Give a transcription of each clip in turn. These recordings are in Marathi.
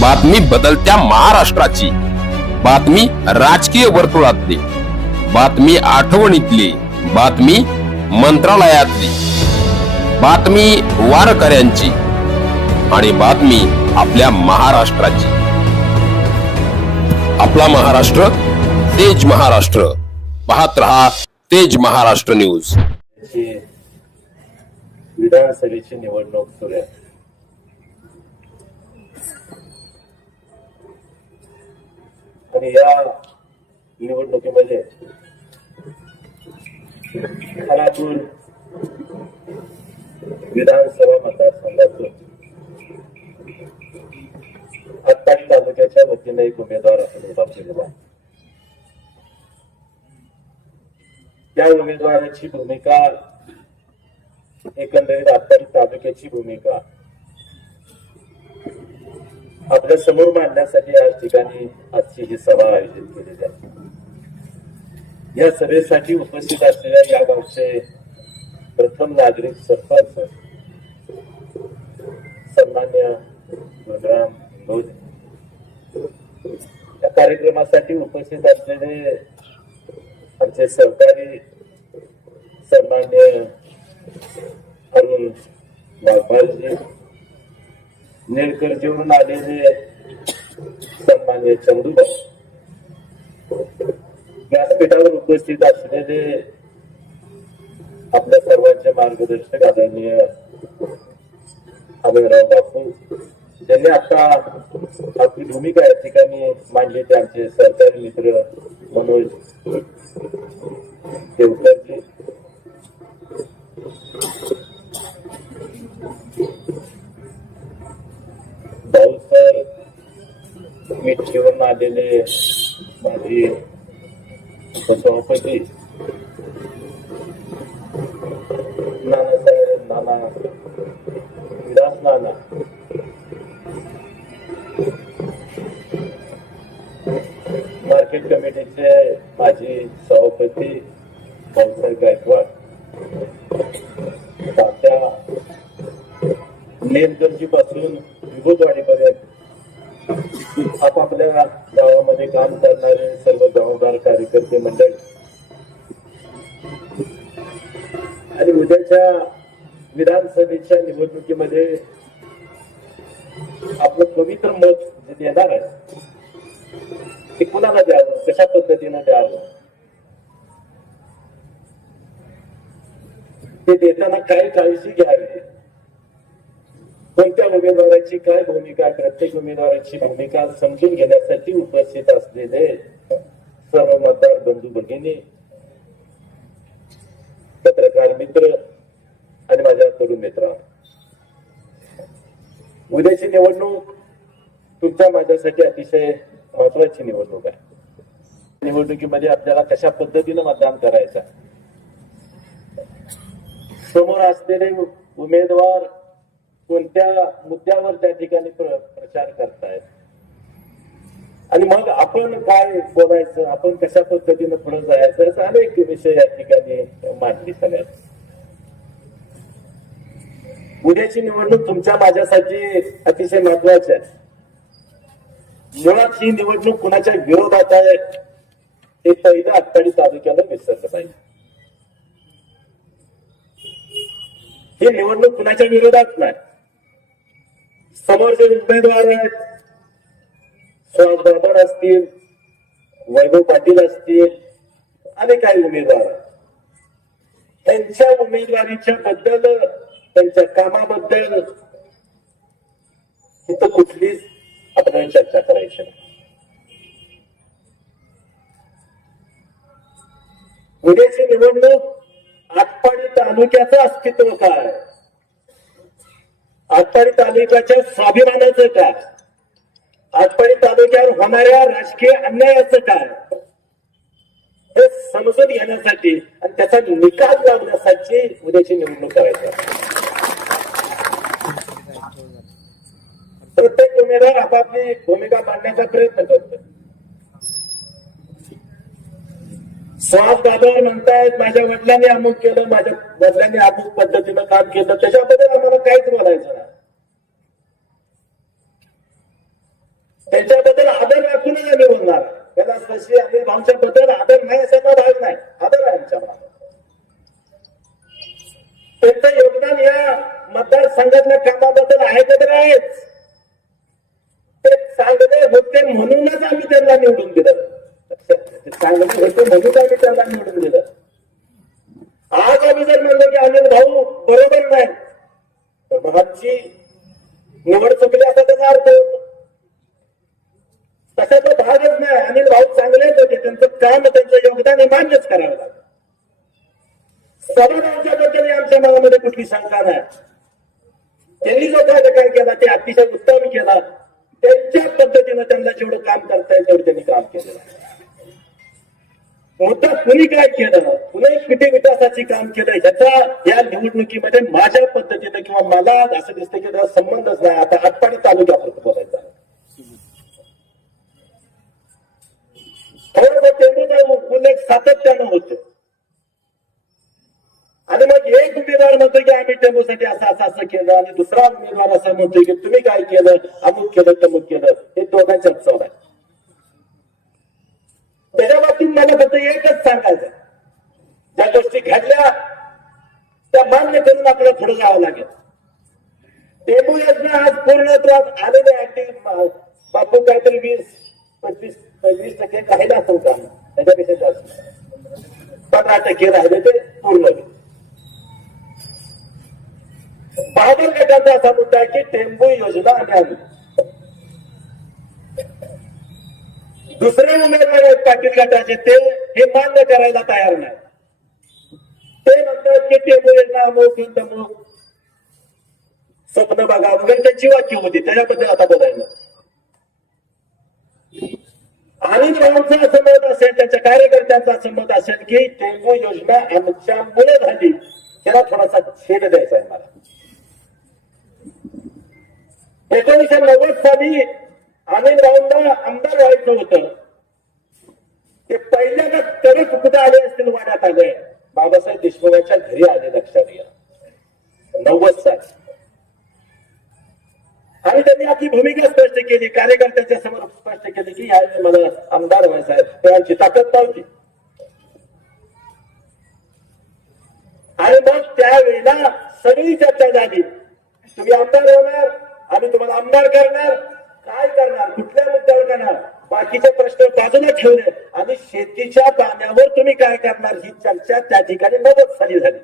बातमी बदलत्या महाराष्ट्राची. बातमी राजकीय वर्तुळातली. बातमी आठवणीतली. बातमी मंत्रालयातली. बातमी वारकऱ्यांची. आणि बातमी आपल्या महाराष्ट्राची. आपला महाराष्ट्र तेज महाराष्ट्र. पाहत रहा तेज महाराष्ट्र न्यूज. विधानसभेची निवडणूक सुरू आहे. आणि या निवडणुकीमध्ये खालापूर विधानसभा मतदारसंघातून आत्ताडी तालुक्याच्या वतीने एक उमेदवार आपण उभा केलेला त्या उमेदवाराची भूमिका एकंदरीत आत्ताची तालुक्याची भूमिका आपल्यासमोर मांडण्यासाठी या ठिकाणी आजची ही सभा आयोजित केलेली आहे. या सभेसाठी उपस्थित असलेल्या या गावचे प्रथम नागरिक सरपंच सन्मान्य बलराम भोज या कार्यक्रमासाठी उपस्थित असलेले आमचे सहकारी सन्मान्य अरुण वाघमालजी निळकरजीवरून आलेले सन्मान्य चंदूभाऊ व्यासपीठावर उपस्थित असलेले आपल्या सर्वांचे मार्गदर्शक आदरणीय अभयराव बापू ज्यांनी आता आपली भूमिका या ठिकाणी मांडली ते आमचे सहकारी मित्र मनोज देवकरजी. माझी उपसभापती नानासाहेब नाना विलास नाना मार्केट कमिटीचे माजी सभापती भाऊसाहेब गायकवाड तात्या नेमगंजी पासून आपापल्या गावामध्ये काम करणारे सर्व जबाबदार कार्यकर्ते मंडळी. आणि उद्याच्या विधानसभेच्या निवडणुकीमध्ये आपलं पवित्र मत जे देणार आहे ते कुणाला द्यावं? कशा पद्धतीनं द्यावं? ते देताना काय काळजी घ्यावी? कोणत्या उमेदवाराची काय भूमिका प्रत्येक उमेदवाराची भूमिका समजून घेण्यासाठी उपस्थित असलेले सर्व मतदार बंधू भगिनी पत्रकार मित्र आणि माझ्या तरुण मित्र उद्याची निवडणूक तुमच्या माझ्यासाठी अतिशय महत्वाची निवडणूक आहे. निवडणुकीमध्ये आपल्याला कशा पद्धतीनं मतदान करायचं? समोर असलेले उमेदवार कोणत्या मुद्द्यावर त्या ठिकाणी प्रचार करतायत? आणि मग आपण काय बोलायचं? आपण कशा पद्धतीनं पुढे जायचं? असं अनेक विषय या ठिकाणी मांडली सगळ्यात. उद्याची निवडणूक तुमच्या माझ्यासाठी अतिशय महत्वाची आहे. मुळात ही निवडणूक कुणाच्या विरोधात आहे हे पहिलं आत्ताडी तालुक्याला विसरलं पाहिजे. ही निवडणूक कुणाच्या विरोधात नाही. समोर जे उमेदवार आहेत. सुहास बाबर असतील वैभव पाटील असतील आणि काही उमेदवार आहेत. त्यांच्या उमेदवारीच्या बद्दल त्यांच्या कामाबद्दल इथं कुठलीच आपण चर्चा करायची नाही. उद्याची निवडणूक आटपाडी तालुक्याचं अस्तित्व काय? आटपाडी तालुक्याच्या स्वाभिमानाचं काय? आटपाडी तालुक्यावर होणाऱ्या राजकीय अन्यायाचं काय? हे समजून घेण्यासाठी आणि त्याचा निकाल लागण्यासाठी उद्याची निवडणूक करायची प्रत्येक उमेदवार आपापली भूमिका मांडण्याचा प्रयत्न करतो. स्वास दादा म्हणतायत माझ्या वडिलांनी अमुक केलं माझ्या वडिलांनी अमुक पद्धतीनं काम केलं त्याच्याबद्दल आम्हाला काहीच बोलायचं नाही. त्यांच्याबद्दल आदर राखूनच आम्ही बोलणार. त्याला स्पेशली आम्ही भाऊच्या बद्दल आदर नाही असा भाग नाही. आदर आहे आमच्या त्यांचं योगदान या मतदारसंघातल्या कामाबद्दल आहे का तर आहेच. ते चांगले होते म्हणूनच आम्ही त्यांना निवडून दिलं. ते चांगले त्यांना निवडून दिलं. आज आम्ही जर म्हणलं की अनिल भाऊ बरोबर नाही. तर मग निवड चुकली असा त्याचा अर्थ तसा तो भागच नाही. अनिल भाऊ चांगलेच होते त्यांचं काम त्यांचं योगदान हे मान्यच करावं लागतं. समाजाबद्दल आमच्या मनामध्ये कुठली शंका नाही. त्यांनी जो काय काय केला ते अतिशय उत्तम केला. त्यांच्या पद्धतीनं त्यांना जेवढं काम करता येईल तेवढं त्यांनी काम केलेलं आहे. मुद्दा कुणी काय केलं कुणी किती विकासाची काम केलं याचा या निवडणुकीमध्ये माझ्या पद्धतीनं किंवा मला असं दिसतं की त्याचा संबंधच नाही. आता हातपाणी तालुक्यापुरतं बोलायचं आहे. उल्लेख सातत्यानं होते. आणि मग एक उमेदवार म्हणतो की आम्ही टेंबूसाठी असं असं असं केलं आणि दुसरा उमेदवार असं म्हणतोय की तुम्ही काय केलं अमुक केलं तमुक केलं हे दोघांच्या उत्सव आहे. त्याच्यामुळे बाबतीत मला फक्त एकच सांगायचं. ज्या गोष्टी घडल्या त्या मान्य करून आपल्याला पुढे जावं लागेल. टेंबू योजना आज पूर्णत्वात आलेली आहे. अगदी बापू काहीतरी वीस पंचवीस पंचवीस टक्के राहिले असेल का? त्याच्यापेक्षा जास्त. पंधरा टक्के राहिले ते पूर्ण. होईल. बाबर गटाचा असा मुद्दा आहे की टेंबू योजना आम्ही आणली दुसरे उमेदवार आहेत पाटील गटाचे ते हे मान्य करायला तयार नाही. ते म्हणतात की टेंबू योजना अमुक तमुक स्वप्न बघा वगैरे त्यांची वाक्य होती त्याच्याबद्दल आता बोलायला. आणि त्यांचं असं मत असेल त्यांच्या कार्यकर्त्यांचं असं मत असेल की टेंबू योजना आमच्यामुळे झाली त्याला थोडासा छेद द्यायचा आहे मला. एकोणीसशे नव्वद साली अनिल राऊंडला आमदार व्हायचं होतं. ते पहिल्यांदा तरी कुठे आले असतील वाड्यात आले. बाबासाहेब देशमुखांच्या घरी आले लक्षात घ्या. नव्वद साल. आणि त्यांनी आपली भूमिका स्पष्ट केली कार्यकर्त्यांच्या समोर स्पष्ट केली की यावेळी मला आमदार व्हायचं आहे. त्यांची ताकद नव्हती आणि मग त्यावेळेला सगळी चर्चा झाली. तुम्ही आमदार होणार आम्ही तुम्हाला आमदार करणार. काय करणार? कुठल्या मुद्द्यावर करणार? बाकीचे प्रश्न बाजूला ठेवले आणि शेतीच्या पाण्यावर तुम्ही काय करणार? ही चर्चा त्या ठिकाणी मदत झाली झाली.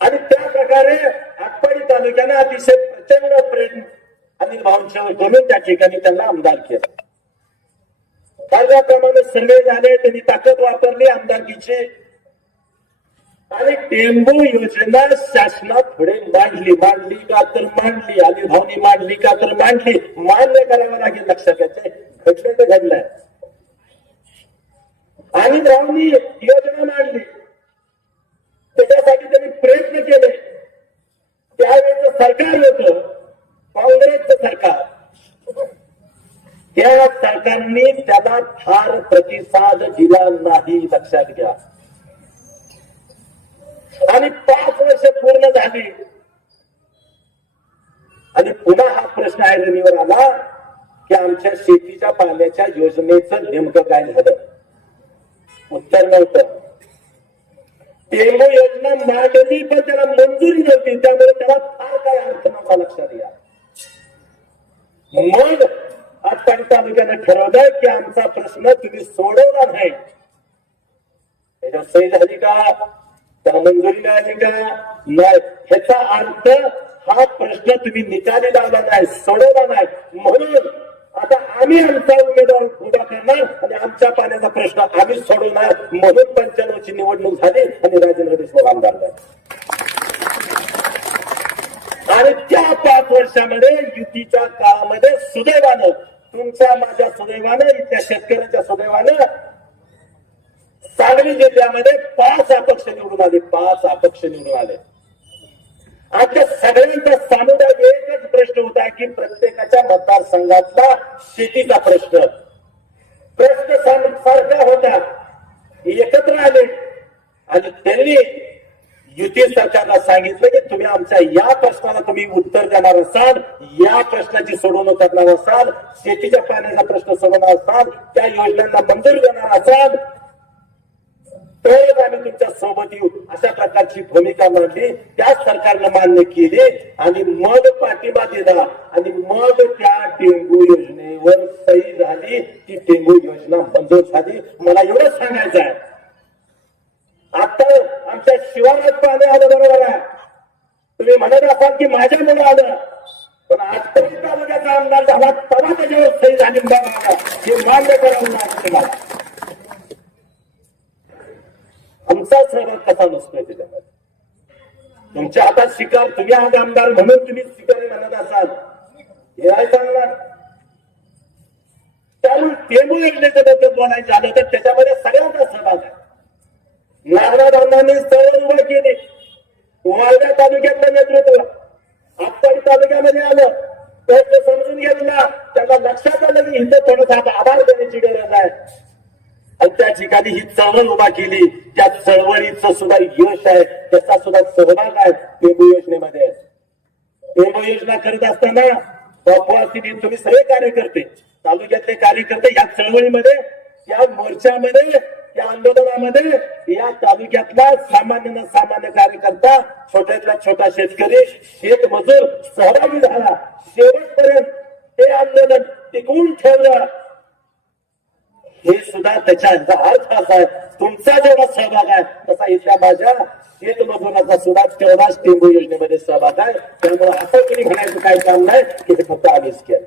आणि त्या प्रकारे आटपाडी तालुक्याने अतिशय प्रचंड प्रेम अनिल भाऊंच्यावर करून त्या ठिकाणी त्यांना आमदार केलं. त्याप्रमाणे सर्वे झाले त्यांनी ताकद वापरली आमदारकीची आणि टेंबू योजना शासनात पुढे मांडली मांडली का तर मांडली आली भावनी मांडली का तर मांडली? मान्य करावं लागेल लक्षात घ्यायचे घडलं घडलंय. आणि भाऊनी योजना मांडली. त्याच्यासाठी त्यांनी प्रयत्न केले. त्यावेळेच सरकार होत काँग्रेसचं सरकार. त्या सरकारने त्याला फार प्रतिसाद दिला नाही लक्षात घ्या. आणि पाच वर्ष पूर्ण झाली. आणि पुन्हा हा प्रश्न ऐरणीवर आला की आमच्या शेतीच्या पाण्याच्या योजनेचं नेमकं काय झालं? उत्तर नव्हतं. टेंबू योजना मांडली पण त्याला मंजुरी नव्हती. त्यामुळे त्याला फार काय अर्थ नव्हता लक्षात या. मग आटपाडी तालुक्यानं ठरवलं की आमचा प्रश्न तुम्ही सोडवला नाही. त्याच्यावर सही झाली का? त्या मंजुरी मिळाली का नाही ह्याचा अर्थ हा प्रश्न तुम्ही निकाली लावला नाही सोडवला नाही. म्हणून आता आम्ही आमचा उमेदवार उभा करणार आणि आमच्या पाण्याचा प्रश्न आम्ही सोडवणार म्हणून पंच्याण्णवची निवडणूक झाली आणि राजेंद्र देशमुख आमदार झाले. आणि त्या पाच वर्षामध्ये युतीच्या काळामध्ये सुदैवानं तुमच्या माझ्या सुदैवानं इथल्या शेतकऱ्यांच्या सुदैवानं सांगली जिल्ह्यामध्ये पाच अपक्ष निवडून आले पाच अपक्ष निवडून आले. आमच्या सगळ्यांचा सामुदायिक एकच प्रश्न होता की प्रत्येकाच्या मतदारसंघातला शेतीचा प्रश्न. प्रश्न साम- सारखा होता एकत्र आले. आणि त्यांनी युती सरकारला सांगितलं की तुम्ही आमच्या या प्रश्नाला तुम्ही उत्तर देणार असाल या प्रश्नाची सोडवणूक करणार असाल शेतीच्या पाण्याचा प्रश्न सोडवणार असाल त्या योजनांना मंजूर देणार असाल तर आम्ही तुमच्यासोबत येऊ. अशा प्रकारची भूमिका मांडली. त्याच सरकारनं मान्य केली आणि मग पाठिंबा दिला. आणि मग त्या डेंगू योजनेवर सही झाली. ती डेंगू योजना मंजूर झाली. मला एवढंच सांगायचं आहे. आता आमच्या शिवारात पाणी आलं बरोबर आहे. तुम्ही म्हणत असाल की माझ्यामुळे आलं. पण आजपर्यंत तालुक्याचा आमदार झाला तेव्हा त्याच्यावर सही झाली. हे मान्य करावं लागतं. तुम्हाला स्वभाव कसा नसतोय त्याच्यामध्ये तुमच्या हातात शिकार तुम्ही आज आमदार म्हणून तुम्ही शिकारी म्हणत असाल. हे आहे सांगणार. त्यामुळे टेंबू योजनेचं बद्दल बोलायचं आलं तर त्याच्यामध्ये सगळ्यांचा सहभाग आहे. नागराबांधांनी चळवळ उभा केले. वाळव्या तालुक्यातलं नेतृत्व आप्पाडी तालुक्यामध्ये आलं. तर समजून घेतला. त्याला लक्षात आलं की हिंदू थोडंसं आता आधार देण्याची गरज आहे. आणि त्या ठिकाणी ही चळवळ उभा केली. त्या चळवळीचं सुद्धा यश आहे. त्याचा सुद्धा सहभाग आहे टेंबू योजनेमध्ये. टेंबू योजना करत असताना बापू तुम्ही सगळे कार्यकर्ते तालुक्यातले कार्यकर्ते या चळवळीमध्ये या मोर्चामध्ये या आंदोलनामध्ये या तालुक्यातला सामान्य न सामान्य कार्यकर्ता छोट्यातला छोटा शेतकरी शेतमजूर सहभागी झाला. शेवटपर्यंत हे आंदोलन टिकवून ठेवलं. हे सुद्धा त्याच्या अर्थ असा आहे तुमचा जेवढा सहभाग आहे तसा इथल्या माझ्या शेतमजुराचा सुद्धा तेवढाच टेंबू योजनेमध्ये सहभाग आहे. त्यामुळे असं कोणी म्हणायचं काय काम नाही की फक्त आम्हीच केलं.